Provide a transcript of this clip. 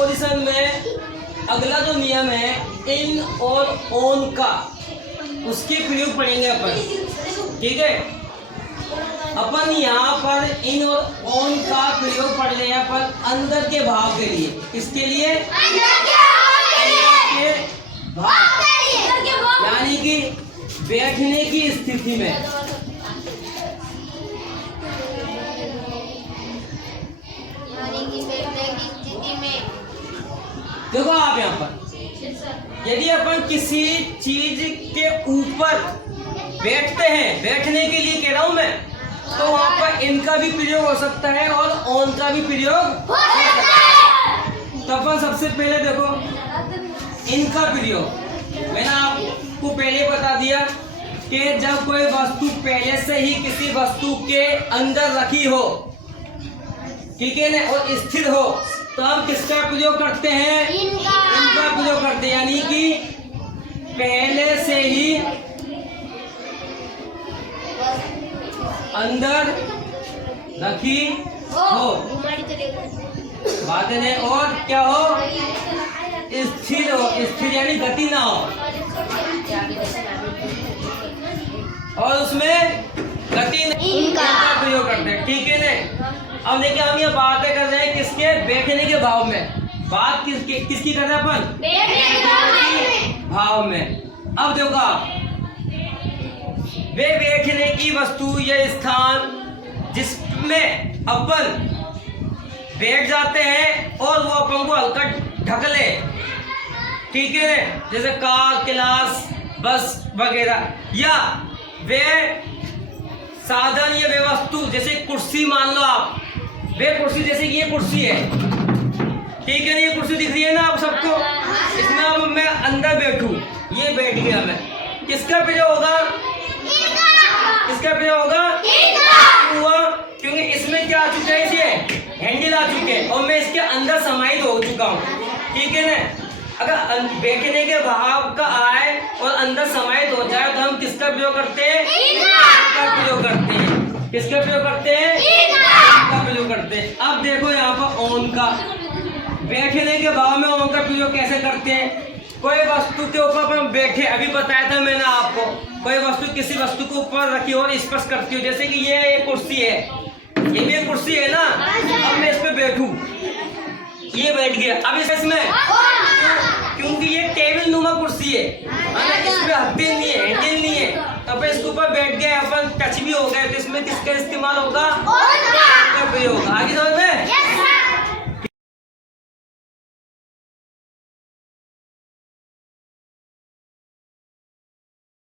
Preposition में अगला जो नियम है इन और ऑन का, उसके प्रयोग पढ़ेंगे अपन। ठीक है, अपन यहाँ पर इन और ऑन का प्रयोग पढ़ रहे हैं अपन अंदर के भाव के लिए। किसके लिए? अंदर के भाव, यानी कि बैठने की स्थिति में। देखो आप यहाँ पर यदि अपन किसी चीज के ऊपर बैठते हैं, बैठने के लिए कह रहा हूं मैं, तो वहां पर इनका भी प्रयोग हो सकता है और ऑन का भी प्रयोग हो सकता है। तो अपन सबसे पहले देखो इनका प्रयोग मैंने आपको पहले बता दिया कि जब कोई वस्तु पहले से ही किसी वस्तु के अंदर रखी हो, ठीक है ना, और स्थिर हो, तो हम किसका प्रयोग करते हैं? इनका प्रयोग करते हैं, यानी कि पहले से ही अंदर रखी हो, बात है, और क्या हो? स्थिर हो, स्थिर यानी गति ना हो, और उसमें गति नहीं, इनका प्रयोग करते हैं। ठीक है ना। अब देखिए हम ये बातें कर रहे हैं किसके? बैठने के भाव में। बात किसकी कर रहे हैं अपन? बैठने के भाव में। अब देखो वे बैठने की वस्तु या स्थान जिसमें अपन बैठ जाते हैं और वो अपन को हल्का ढक ले, ठीक है, जैसे कार, क्लास, बस वगैरह, या वे साधन या वे वस्तु जैसे कुर्सी, मान लो आप, वे कुर्सी जैसे कि ये कुर्सी है, ठीक है ना, ये कुर्सी दिख रही है ना आप सबको, इसमें अब मैं अंदर बैठूं, ये बैठ गया मैं, किसका प्रयोग होगा? किसका प्रयोग होगा? हुआ, क्योंकि इसमें क्या आ चुका है? इसे हैंडल आ चुके हैं और मैं इसके अंदर समाहित हो चुका हूँ, ठीक है ना। अगर बैठने के भाव का आए और अंदर समाहित हो जाए तो हम किसका प्रयोग करते हैं? इनका प्रयोग करते हैं। किसका प्रयोग करते हैं? इनका प्रयोग करते हैं। अब देखो यहाँ पर ऑन का, बैठने के भाव में ऑन का प्रयोग कैसे करते हैं? कोई वस्तु के ऊपर अपन बैठे, अभी बताया था मैंने आपको, कोई वस्तु किसी वस्तु को ऊपर रखी हो और स्पर्श करती हो, जैसे कि ये एक कुर्सी है, ये भी एक कुर्सी है ना, अब मैं इस पे बैठूं, ये बैठ गया, अब इसमें क्योंकि ये टेबल नुमा कुर्सी है, इसमें हड्डी नहीं है, हैंडल नहीं है, तब इसके ऊपर बैठ गए अपन, टच भी हो गए, तो इसमें किसका इस्तेमाल होगा? प्रयोग। आगे समझ में?